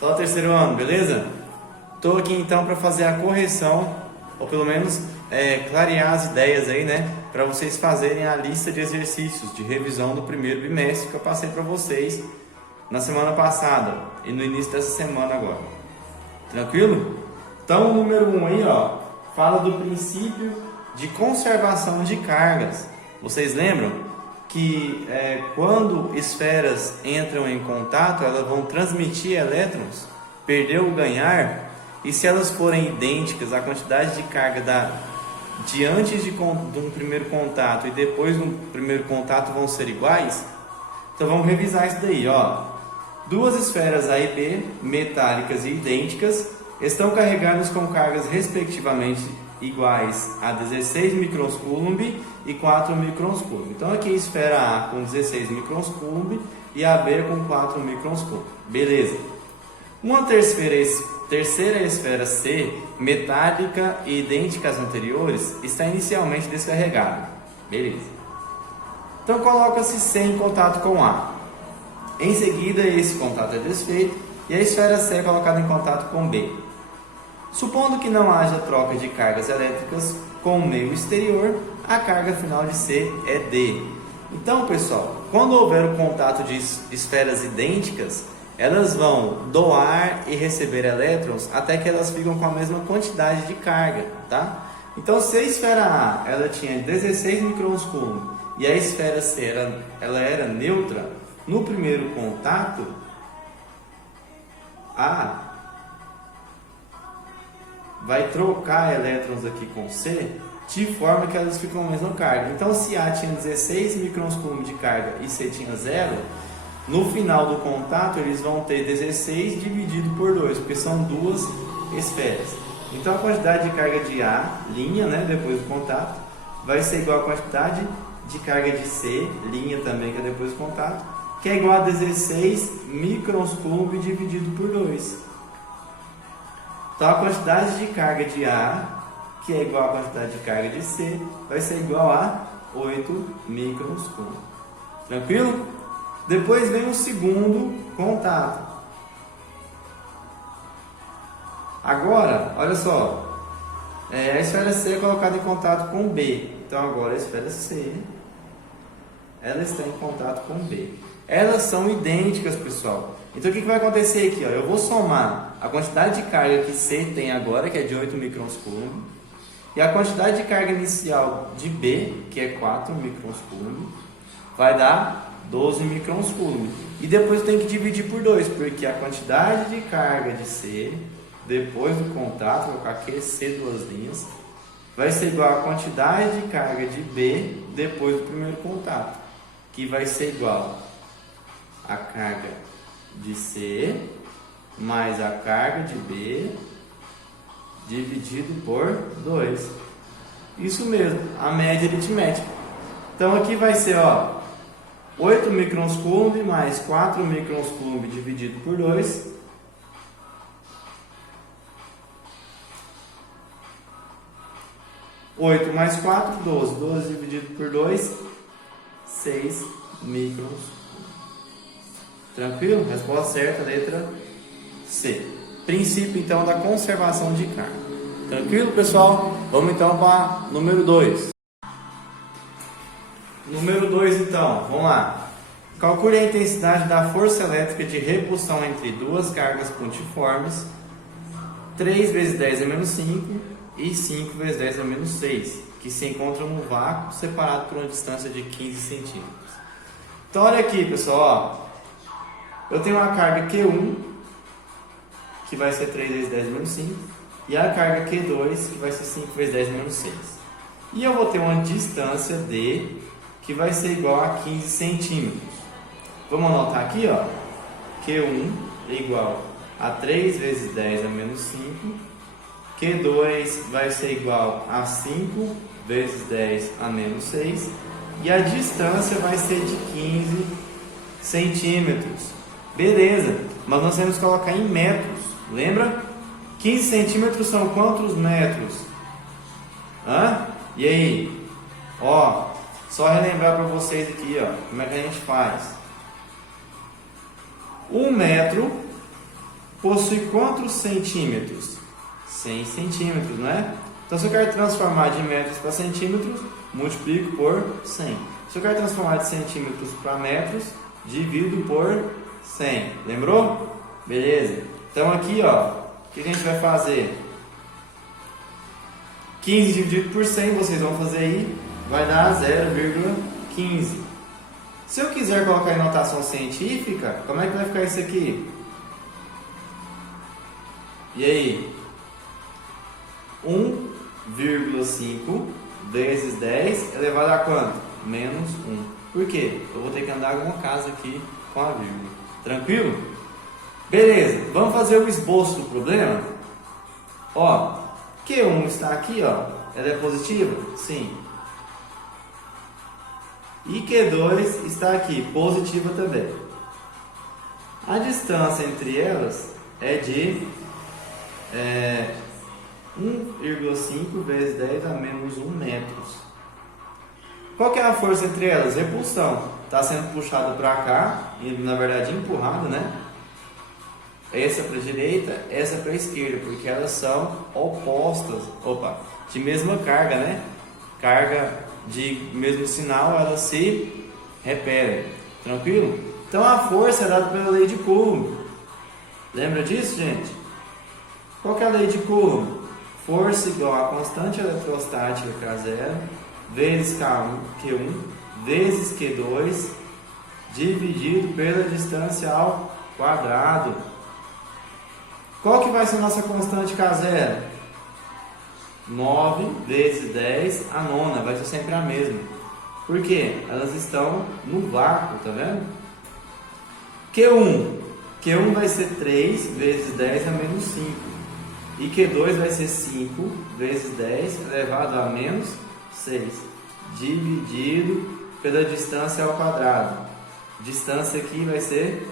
Fala, terceiro ano, beleza? Estou aqui então para fazer a correção, ou pelo menos clarear as ideias aí, né? Para vocês fazerem a lista de exercícios de revisão do primeiro bimestre que eu passei para vocês na semana passada e no início dessa semana agora. Tranquilo? Então o número 1 aí, ó, fala do princípio de conservação de cargas. Vocês lembram que quando esferas entram em contato, elas vão transmitir elétrons, perder ou ganhar, e se elas forem idênticas, a quantidade de carga de antes de um primeiro contato e depois do primeiro contato vão ser iguais. Então vamos revisar isso daí, ó. Duas esferas A e B, metálicas e idênticas, estão carregadas com cargas respectivamente iguais a 16 microns coulomb e 4 microns coulomb. Então aqui a esfera A com 16 microns coulomb e a B com 4 microns coulomb. Beleza. Uma terceira esfera C, metálica e idêntica às anteriores, está inicialmente descarregada. Beleza. Então coloca-se C em contato com A. Em seguida, esse contato é desfeito e a esfera C é colocada em contato com B. Supondo que não haja troca de cargas elétricas com o meio exterior, a carga final de C é D. Então, pessoal, quando houver o contato de esferas idênticas, elas vão doar e receber elétrons até que elas ficam com a mesma quantidade de carga, tá? Então, se a esfera A ela tinha 16 microns coulomb e a esfera C ela era neutra, no primeiro contato, A vai trocar elétrons aqui com C de forma que elas ficam com a mesma carga. Então, se A tinha 16 microns coulomb de carga e C tinha 0, no final do contato eles vão ter 16 dividido por 2, porque são duas esferas. Então, a quantidade de carga de A, linha, né, depois do contato, vai ser igual à quantidade de carga de C, linha também, que é depois do contato, que é igual a 16 microns coulomb dividido por 2. Então, a quantidade de carga de A, que é igual à quantidade de carga de C, vai ser igual a 8 microns coulomb. Tranquilo? Depois vem o segundo contato. Agora, olha só, a esfera C é colocada em contato com B. Então, agora a esfera C, ela está em contato com B. Elas são idênticas, pessoal. Então, o que vai acontecer aqui? Ó? Eu vou somar a quantidade de carga que C tem agora, que é de 8 microns coulomb, e a quantidade de carga inicial de B, que é 4 microns coulomb, vai dar 12 microns coulomb. E depois eu tenho que dividir por 2, porque a quantidade de carga de C, depois do contato, vou colocar aqui C duas linhas, vai ser igual à quantidade de carga de B depois do primeiro contato, que vai ser igual a carga de C mais a carga de B dividido por 2. Isso mesmo, a média aritmética. Então aqui vai ser, ó, 8 microns coulomb mais 4 microns coulomb dividido por 2. Oito mais 4, 12. 12 dividido por 2, 6 microns. Tranquilo? Resposta certa, letra C. Princípio, então, da conservação de carga. Tranquilo, pessoal? Vamos, então, para número 2. Número 2, então. Vamos lá. Calcule a intensidade da força elétrica de repulsão entre duas cargas pontiformes. 3 vezes 10 a menos 5 e 5 vezes 10 a menos 6, que se encontram no vácuo, separado por uma distância de 15 centímetros. Então, olha aqui, pessoal, ó. Eu tenho uma carga Q1, que vai ser 3 vezes 10 menos 5, e a carga Q2, que vai ser 5 vezes 10 menos 6. E eu vou ter uma distância D, que vai ser igual a 15 centímetros. Vamos anotar aqui, ó. Q1 é igual a 3 vezes 10 a menos 5. Q2 vai ser igual a 5 vezes 10 a menos 6. E a distância vai ser de 15 centímetros. Beleza, mas nós temos que colocar em metros, lembra? 15 centímetros são quantos metros? E aí? Ó, só relembrar para vocês aqui, ó, como é que a gente faz. 1 metro possui quantos centímetros? 100 centímetros, não é? Então, se eu quero transformar de metros para centímetros, multiplico por 100. Se eu quero transformar de centímetros para metros, divido por 100. Lembrou? Beleza. Então, aqui, ó, o que a gente vai fazer? 15 dividido por 100, vocês vão fazer aí, vai dar 0,15. Se eu quiser colocar em notação científica, como é que vai ficar isso aqui? E aí? 1,5 vezes 10 elevado a quanto? Menos 1. Por quê? Eu vou ter que andar alguma casa aqui com a vírgula. Tranquilo? Beleza, vamos fazer o esboço do problema? Ó, Q1 está aqui, ó. Ela é positiva? Sim. E Q2 está aqui, positiva também. A distância entre elas é de 1,5 vezes 10 a menos 1 metros. Qual que é a força entre elas? Repulsão. Está sendo puxado para cá, e na verdade empurrado, né? Essa para a direita, essa para a esquerda, porque elas são opostas, de mesma carga, né? Carga de mesmo sinal, elas se repelem. Tranquilo? Então a força é dada pela lei de Coulomb. Lembra disso, gente? Qual que é a lei de Coulomb? Força igual a constante eletrostática K0 vezes Q1 vezes Q2 dividido pela distância ao quadrado. Qual que vai ser a nossa constante K0? 9 vezes 10 a nona, vai ser sempre a mesma. Por quê? Elas estão no vácuo, tá vendo? Q1 vai ser 3 vezes 10 a menos 5. E Q2 vai ser 5 vezes 10 elevado a menos 6. Dividido pela distância ao quadrado. Distância aqui vai ser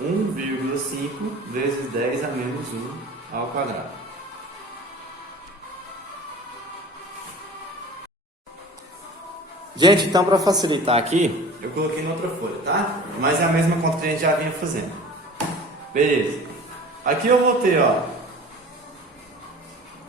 1,5 vezes 10 a menos 1 ao quadrado. Gente, então para facilitar aqui, eu coloquei em outra folha, tá? Mas é a mesma conta que a gente já vinha fazendo. Beleza. Aqui eu vou ter, ó,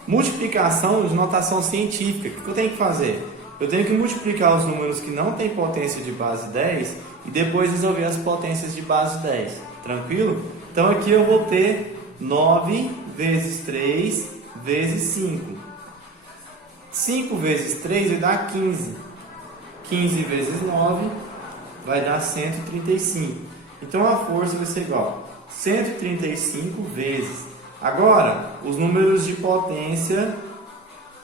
multiplicação de notação científica. O que eu tenho que fazer? Eu tenho que multiplicar os números que não têm potência de base 10 e depois resolver as potências de base 10. Tranquilo? Então aqui eu vou ter 9 vezes 3 vezes 5. 5 vezes 3 vai dar 15. 15 vezes 9 vai dar 135. Então a força vai ser igual a 135 vezes. Agora, os números de potência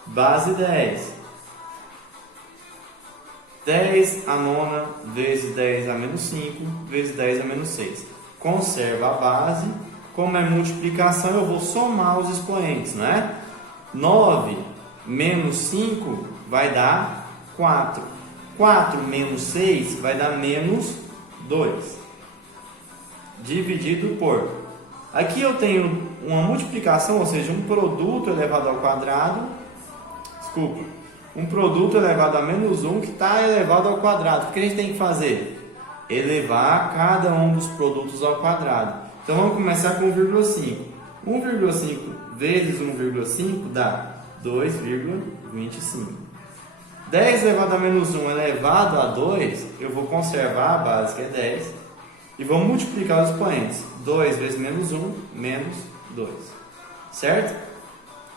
base 10. 10 a nona vezes 10 a menos 5 vezes 10 a menos 6. Conserva a base. Como é multiplicação, eu vou somar os expoentes, né? 9 menos 5 vai dar 4. 4 menos 6 vai dar menos 2. Dividido por... Aqui eu tenho uma multiplicação, ou seja, um produto elevado ao quadrado. Desculpa. Um produto elevado a menos 1 que está elevado ao quadrado. O que a gente tem que fazer? Elevar cada um dos produtos ao quadrado. Então vamos começar com 1,5. 1,5 vezes 1,5 dá 2,25. 10 elevado a menos 1 elevado a 2, eu vou conservar a base, que é 10, e vou multiplicar os expoentes. 2 vezes menos 1, menos 2. Certo?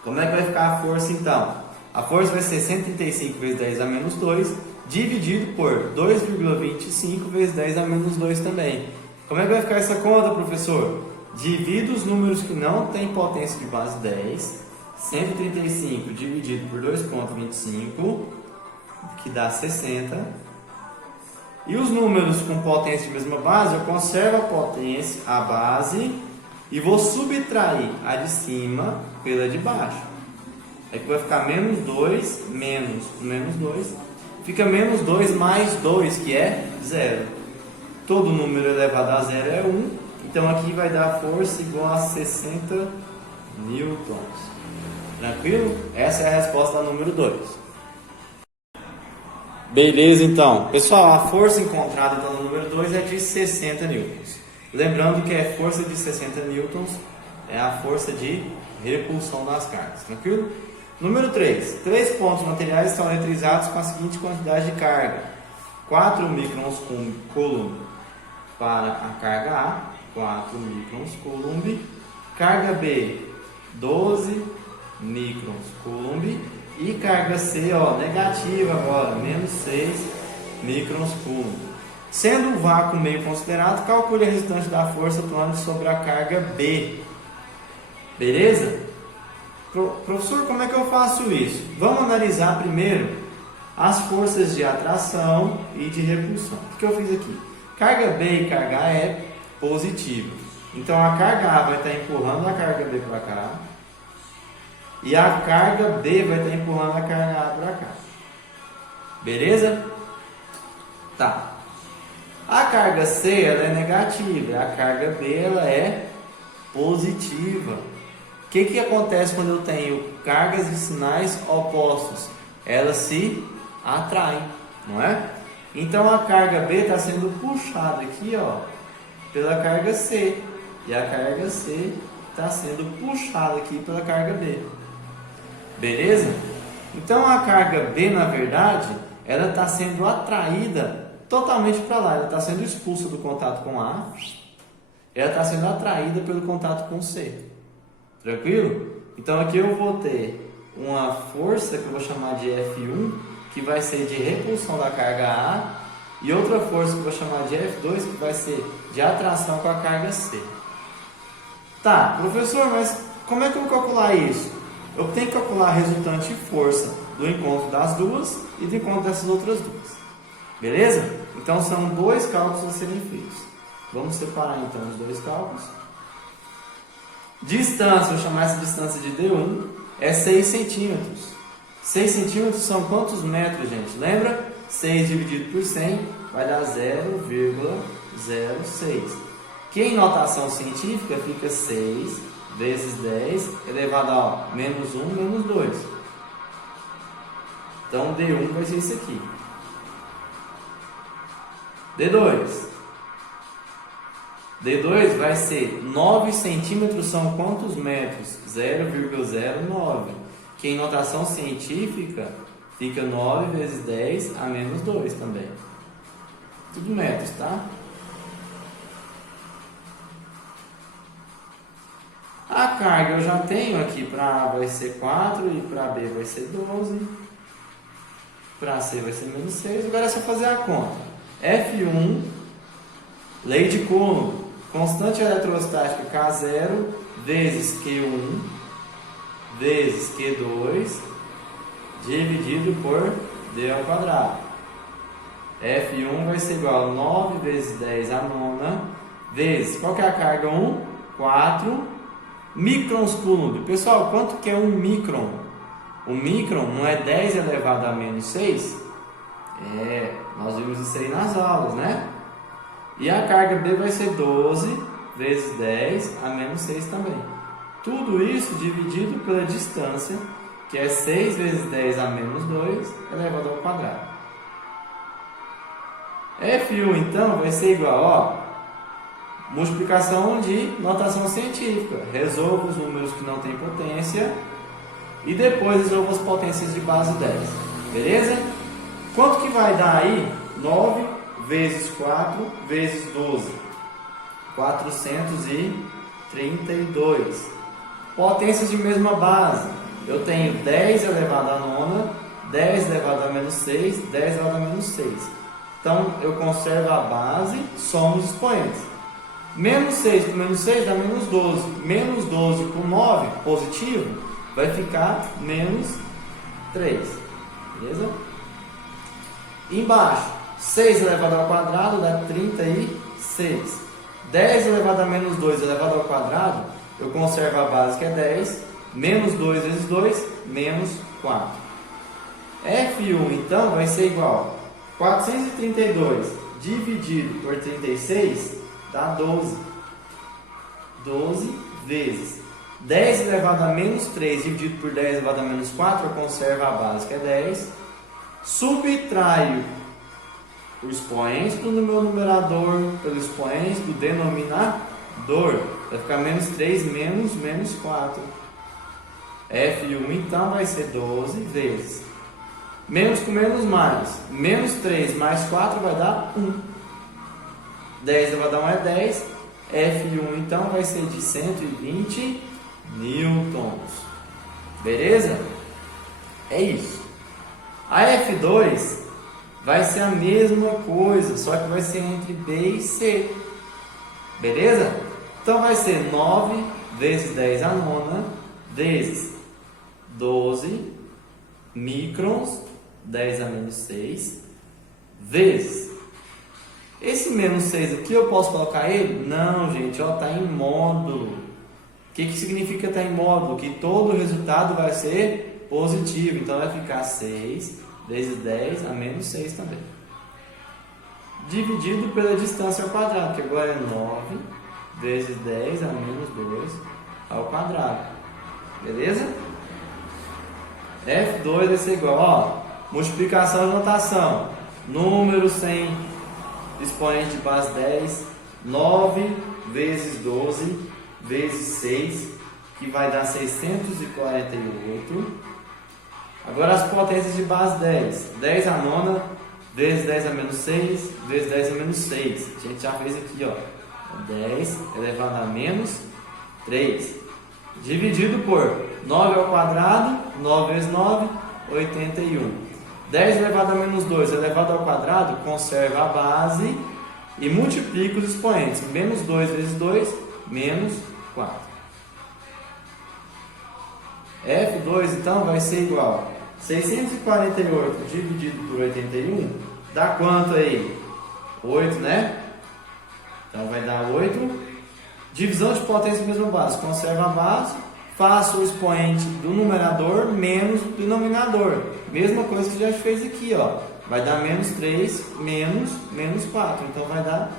Como é que vai ficar a força então? A força vai ser 135 vezes 10 a menos 2, dividido por 2,25 vezes 10 a menos 2 também. Como é que vai ficar essa conta, professor? Divida os números que não têm potência de base 10, 135 dividido por 2,25, que dá 60. E os números com potência de mesma base, eu conservo a potência, a base, e vou subtrair a de cima pela de baixo. Aí vai ficar menos 2, menos 2, fica menos 2 mais 2, que é 0. Todo número elevado a 0 é 1, então aqui vai dar força igual a 60 newtons. Tranquilo? Essa é a resposta ao número 2. Beleza, então. Pessoal, a força encontrada então, no número 2 é de 60 newtons. Lembrando que é força de 60 newtons, é a força de repulsão das cargas, tranquilo? Número 3. 3 pontos materiais estão eletrizados com a seguinte quantidade de carga: 4 microns coulomb para a carga A, 4 microns coulomb, carga B, 12 microns coulomb, e carga C, ó, negativa agora, menos 6 microns coulomb. Sendo o vácuo meio considerado, calcule a resultante da força atuando sobre a carga B. Beleza? Professor, como é que eu faço isso? Vamos analisar primeiro as forças de atração e de repulsão. O que eu fiz aqui? Carga B e carga A é positiva. Então a carga A vai estar empurrando a carga B para cá. E a carga B vai estar empurrando a carga A para cá. Beleza? Tá. A carga C ela é negativa. A carga B ela é positiva. O que acontece quando eu tenho cargas e sinais opostos? Elas se atraem, não é? Então a carga B está sendo puxada aqui, ó, pela carga C. E a carga C está sendo puxada aqui pela carga B. Beleza? Então a carga B, na verdade, ela está sendo atraída totalmente para lá. Ela está sendo expulsa do contato com A. Ela está sendo atraída pelo contato com C. Tranquilo? Então aqui eu vou ter uma força que eu vou chamar de F1, que vai ser de repulsão da carga A, e outra força que eu vou chamar de F2, que vai ser de atração com a carga C. Tá, professor, mas como é que eu vou calcular isso? Eu tenho que calcular a resultante força do encontro das duas e do encontro dessas outras duas. Beleza? Então são dois cálculos a serem feitos. Vamos separar então os dois cálculos. Distância, vou chamar essa distância de D1, é 6 centímetros. 6 centímetros são quantos metros, gente? Lembra? 6 dividido por 100 vai dar 0,06. Que em notação científica fica 6 vezes 10 elevado a menos 1, menos 2. Então D1 vai ser isso aqui. D2. D2 vai ser 9 centímetros, são quantos metros? 0,09. Que em notação científica fica 9 vezes 10 a menos 2 também. Tudo metros, tá? A carga eu já tenho aqui, para A vai ser 4 e para B vai ser 12. Para C vai ser menos 6. Agora é só fazer a conta. F1, lei de Coulomb, constante eletrostática K0 vezes Q1 vezes Q2 dividido por D ao quadrado. F1 vai ser igual a 9 vezes 10 a nona vezes, qual que é a carga 1? 4 microns Coulomb. Pessoal, quanto que é um micron? O micron não é 10 elevado a menos 6? Nós vimos isso aí nas aulas, né? E a carga B vai ser 12 vezes 10 a menos 6 também. Tudo isso dividido pela distância, que é 6 vezes 10 a menos 2 elevado ao quadrado. F1 então vai ser igual, ó, multiplicação de notação científica. Resolvo os números que não têm potência e depois resolvo as potências de base 10. Beleza? Quanto que vai dar aí? 9 vezes 4 vezes 12. 432. Potências de mesma base. Eu tenho 10 elevado a nona, 10 elevado a menos 6, 10 elevado a menos 6. Então, eu conservo a base, somo os expoentes. Menos 6 por menos 6 dá menos 12. Menos 12 por 9, positivo, vai ficar menos 3. Beleza? Embaixo, 6 elevado ao quadrado dá 36. 10 elevado a menos 2 elevado ao quadrado, eu conservo a base que é 10. Menos 2 vezes 2, menos 4. F1 então vai ser igual a 432 dividido por 36 dá 12. 12 vezes 10 elevado a menos 3 dividido por 10 elevado a menos 4, eu conservo a base que é 10. Subtraio o expoente do meu numerador pelo expoente do denominador. Vai ficar menos 3 menos 4. F1 então vai ser 12 vezes. Menos com menos mais. Menos 3 mais 4 vai dar 1. 10 elevado a 1 é 10. F1 então vai ser de 120 newtons. Beleza? É isso. A F2 vai ser a mesma coisa, só que vai ser entre B e C. Beleza? Então vai ser 9 vezes 10 a nona vezes 12 microns, 10 a menos 6, vezes. Esse menos 6 aqui eu posso colocar ele? Não, gente, ó, tá em módulo. O que significa estar em módulo? Que todo o resultado vai ser positivo. Então vai ficar 6 vezes 10 a menos 6 também. Dividido pela distância ao quadrado, que agora é 9 vezes 10 a menos 2 ao quadrado. Beleza? F2 vai ser igual, ó, multiplicação de notação. Número sem expoente de base 10, 9 vezes 12 vezes 6, que vai dar 648. Agora as potências de base 10. 10 a nona vezes 10 a menos 6 vezes 10 a menos 6. A gente já fez aqui, ó. 10 elevado a menos 3. Dividido por 9 ao quadrado, 9 vezes 9, 81. 10 elevado a menos 2 elevado ao quadrado, conserva a base e multiplica os expoentes. Menos 2 vezes 2, menos 4. F2 então vai ser igual a 648 dividido por 81, dá quanto aí? 8, né? Então vai dar 8. Divisão de potência mesma base, conserva a base, faço o expoente do numerador menos do denominador. Mesma coisa que já fez aqui, ó. Vai dar menos 3 menos 4, então vai dar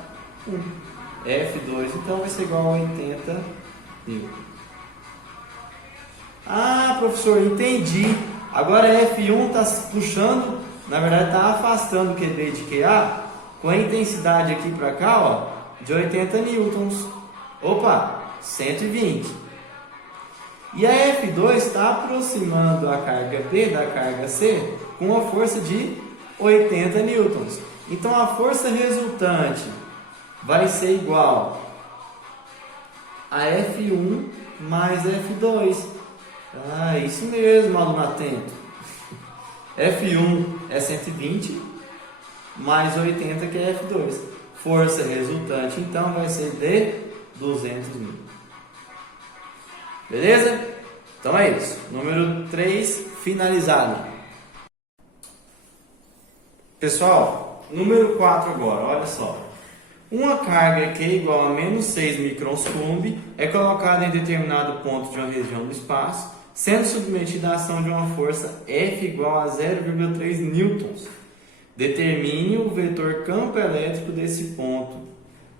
1. F2 então vai ser igual a 80 mil. Ah, professor, entendi. Agora F1 está puxando, na verdade está afastando o QB de QA com a intensidade aqui para cá, ó, de 80 newtons. Opa, 120. E a F2 está aproximando a carga B da carga C com uma força de 80 newtons. Então a força resultante vai ser igual a F1 mais F2. Ah, isso mesmo, aluno atento. F1 é 120 mais 80, que é F2. Força resultante, então, vai ser de 200 mil. Beleza? Então é isso. Número 3, finalizado. Pessoal, número 4 agora, olha só. Uma carga Q igual a menos 6 microns Coulomb é colocada em determinado ponto de uma região do espaço, sendo submetida à ação de uma força F igual a 0,3 newtons. Determine o vetor campo elétrico desse ponto.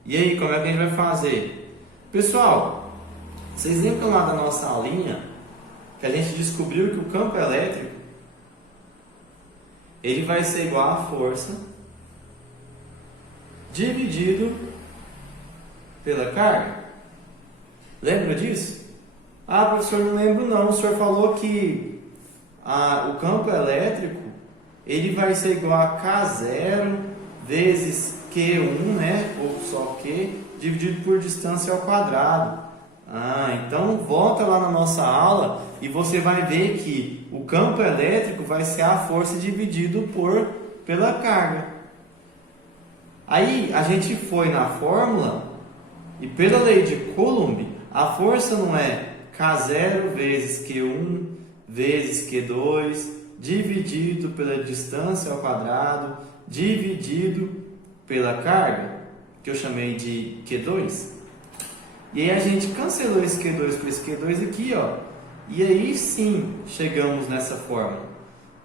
E aí, como é que a gente vai fazer? Pessoal, vocês lembram lá da nossa aulinha que a gente descobriu que o campo elétrico ele vai ser igual à força dividido pela carga? Lembra disso? Ah, professor, não lembro não. O senhor falou que o campo elétrico ele vai ser igual a K0 vezes Q1, né? Ou só Q, dividido por distância ao quadrado. Ah, então volta lá na nossa aula e você vai ver que o campo elétrico vai ser a força dividido pela carga. Aí a gente foi na fórmula e pela lei de Coulomb, a força não é K0 vezes Q1 vezes Q2 dividido pela distância ao quadrado dividido pela carga, que eu chamei de Q2. E aí a gente cancelou esse Q2 com esse Q2 aqui, ó. E aí sim chegamos nessa fórmula.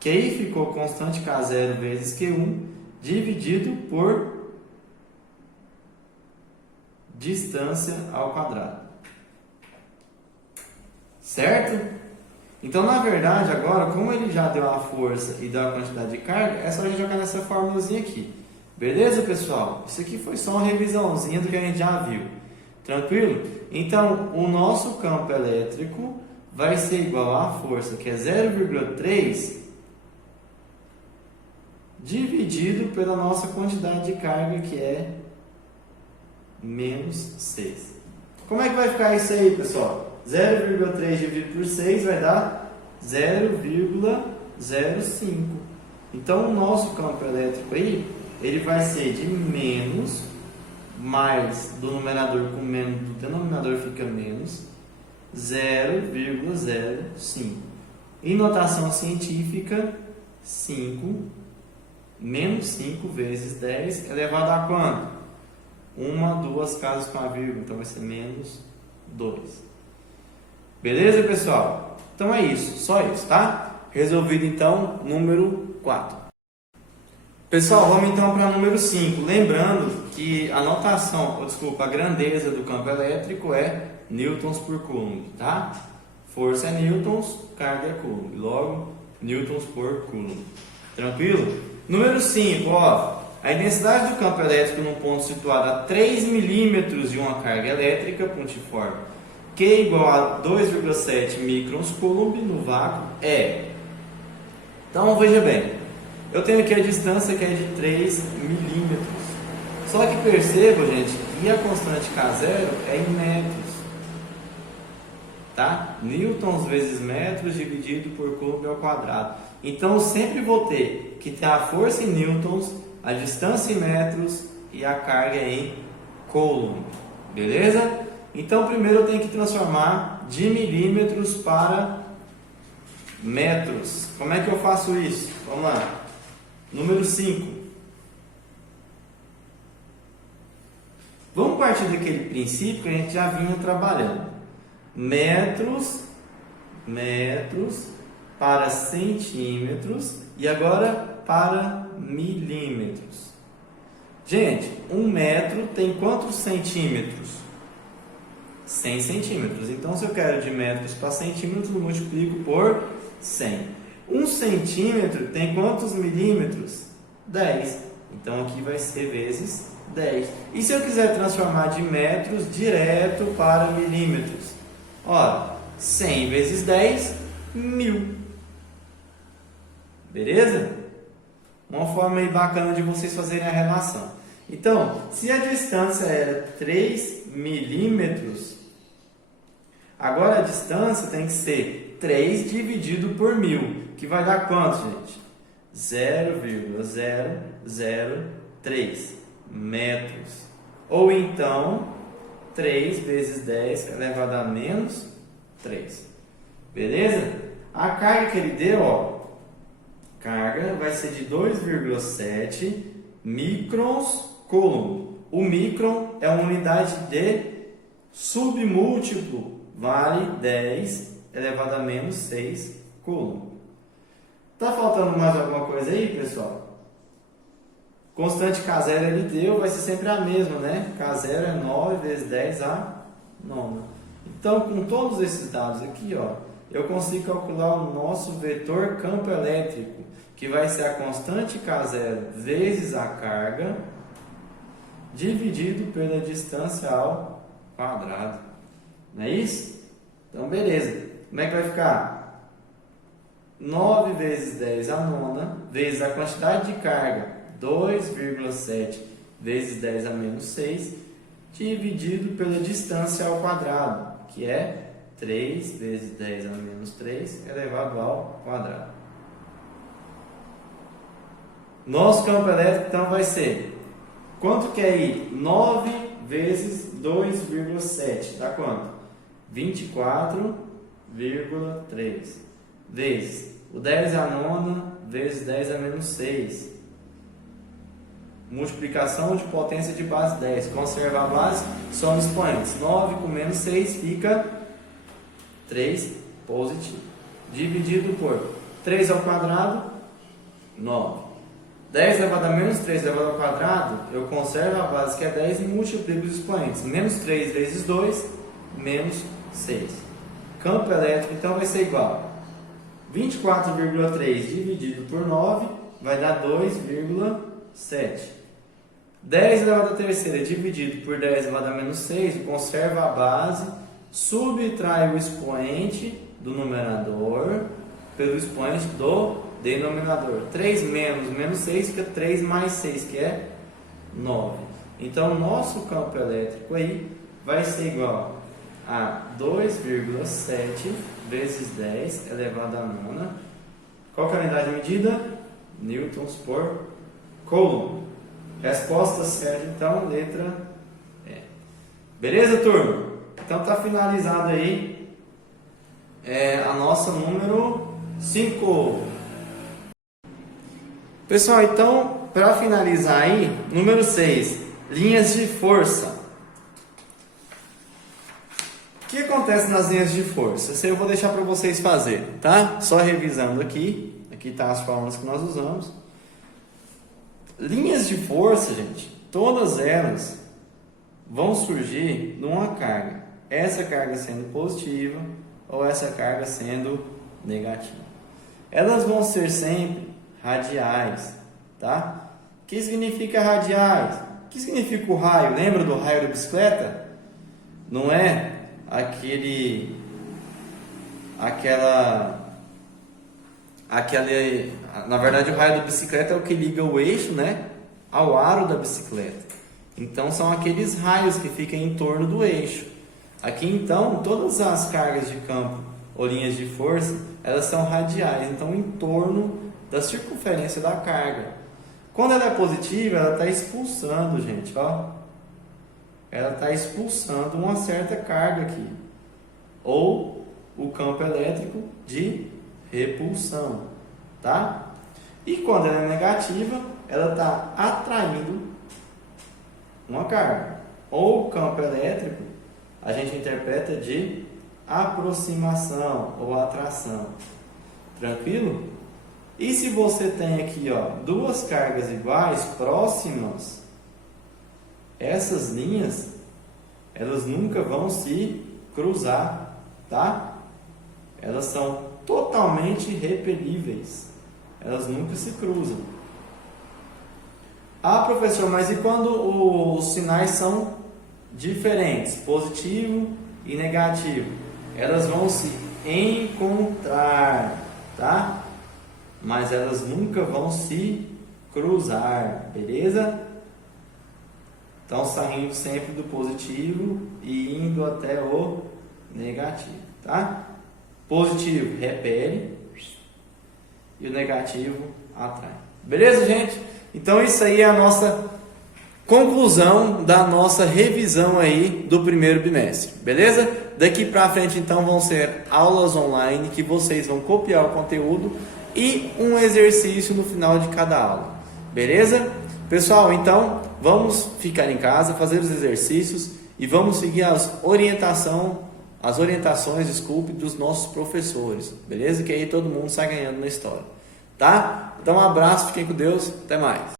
Que aí ficou constante K0 vezes Q1 dividido por distância ao quadrado. Certo? Então, na verdade, agora, como ele já deu a força e deu a quantidade de carga, é só a gente jogar nessa fórmulazinha aqui. Beleza, pessoal? Isso aqui foi só uma revisãozinha do que a gente já viu. Tranquilo? Então, o nosso campo elétrico vai ser igual à força, que é 0,3, dividido pela nossa quantidade de carga, que é menos 6. Como é que vai ficar isso aí, pessoal? 0,3 dividido por 6 vai dar 0,05. Então, o nosso campo elétrico aí, ele vai ser de menos, mais do numerador com menos, do denominador fica menos, 0,05. Em notação científica, 5, menos 5 vezes 10 elevado a quanto? 1, 2 casas com a vírgula, então vai ser menos 2. Beleza, pessoal? Então é isso, só isso, tá? Resolvido então, número 4. Pessoal, vamos então para o número 5. Lembrando que a notação, a grandeza do campo elétrico é newtons por coulomb, tá? Força é newtons, carga é coulomb. Logo, newtons por coulomb. Tranquilo? Número 5, ó. A intensidade do campo elétrico num ponto situado a 3 milímetros de uma carga elétrica pontiforme, Q igual a 2,7 microns coulomb no vácuo é. Então, veja bem. Eu tenho aqui a distância que é de 3 milímetros. Só que perceba, gente, que a constante K0 é em metros. Tá? Newtons vezes metros dividido por coulomb ao quadrado. Então, eu sempre vou ter que ter a força em newtons, a distância em metros e a carga em coulomb. Beleza? Então, primeiro eu tenho que transformar de milímetros para metros. Como é que eu faço isso? Vamos lá. Número 5. Vamos partir daquele princípio que a gente já vinha trabalhando. Metros para centímetros e agora para milímetros. Gente, 1 metro tem quantos centímetros? 100 centímetros. Então, se eu quero de metros para centímetros, eu multiplico por 100. 1 centímetro tem quantos milímetros? 10. Então, aqui vai ser vezes 10. E se eu quiser transformar de metros direto para milímetros? Ora, 100 vezes 10, 1000. Beleza? Uma forma aí bacana de vocês fazerem a relação. Então, se a distância era 3 milímetros, agora a distância tem que ser 3 dividido por 1000. Que vai dar quanto, gente? 0,003 metros. Ou então, 3 vezes 10 elevado a menos 3. Beleza? A carga que ele deu, ó, carga vai ser de 2,7 microns coulomb. O micron é uma unidade de submúltiplo, vale 10 elevado a menos 6 coulomb. Tá faltando mais alguma coisa aí, pessoal? Constante K0 ele deu, vai ser sempre a mesma, né? K0 é 9 vezes 10 a 9. Então, com todos esses dados aqui, ó, eu consigo calcular o nosso vetor campo elétrico, que vai ser a constante K0 vezes a carga, dividido pela distância ao quadrado. Não é isso? Então, beleza. Como é que vai ficar? 9 vezes 10 a nona, vezes a quantidade de carga, 2,7 vezes 10 a menos 6, dividido pela distância ao quadrado, que é 3 vezes 10 a menos 3 elevado ao quadrado. Nosso campo elétrico, então, vai ser, quanto que é aí? 9 vezes 2,7, dá quanto? 24,3. Vezes o 10 a nona vezes 10 a menos 6. Multiplicação de potência de base 10. Conserva a base, soma expoentes. 9 com menos 6 fica 3 positivo. Dividido por 3 ao quadrado, 9. 10 elevado a menos 3 elevado ao quadrado, eu conservo a base que é 10 e multiplico os expoentes. Menos 3 vezes 2, menos 6. Campo elétrico, então, vai ser igual 24,3 dividido por 9 vai dar 2,7. 10 elevado à terceira dividido por 10 elevado a menos 6, conserva a base, subtrai o expoente do numerador pelo expoente do denominador. 3 menos 6 fica 3 mais 6, que é 9. Então, o nosso campo elétrico aí vai ser igual a 2,7 vezes 10 elevado a nona. Qual que é a unidade de medida? Newtons por coulomb. Resposta certa, então, letra E. Beleza, turma? Então, tá finalizado aí a nossa número 5. Pessoal, então, para finalizar aí, número 6, linhas de força. O que acontece nas linhas de força? Isso aí eu vou deixar para vocês fazerem, tá? Só revisando aqui. Aqui tá as fórmulas que nós usamos. Linhas de força, gente, todas elas vão surgir numa carga. Essa carga sendo positiva ou essa carga sendo negativa. Elas vão ser sempre radiais, tá? O que significa radiais? O que significa o raio? Lembra do raio da bicicleta? Não é na verdade, o raio da bicicleta é o que liga o eixo, né, ao aro da bicicleta. Então, são aqueles raios que ficam em torno do eixo. Aqui, então, todas as cargas de campo ou linhas de força, elas são radiais, então, em torno da circunferência da carga. Quando ela é positiva, ela está expulsando, gente, ó. Ela está expulsando uma certa carga aqui. Ou o campo elétrico de repulsão, tá? E quando ela é negativa, ela está atraindo uma carga. Ou o campo elétrico, a gente interpreta de aproximação ou atração. Tranquilo? E se você tem aqui, ó, duas cargas iguais, próximas, essas linhas, elas nunca vão se cruzar, tá? Elas são totalmente repelíveis. Elas nunca se cruzam. Ah, professor, mas e quando os sinais são diferentes, positivo e negativo? Elas vão se encontrar, tá? Mas elas nunca vão se cruzar, beleza? Então, saindo sempre do positivo e indo até o negativo, tá? Positivo repele e o negativo atrai. Beleza, gente? Então, isso aí é a nossa conclusão da nossa revisão aí do primeiro bimestre. Beleza? Daqui pra frente, então, vão ser aulas online que vocês vão copiar o conteúdo e um exercício no final de cada aula. Beleza? Pessoal, então, vamos ficar em casa, fazer os exercícios e vamos seguir as orientações, desculpe, dos nossos professores. Beleza? Que aí todo mundo sai ganhando na história. Tá? Então, um abraço, fiquem com Deus, até mais.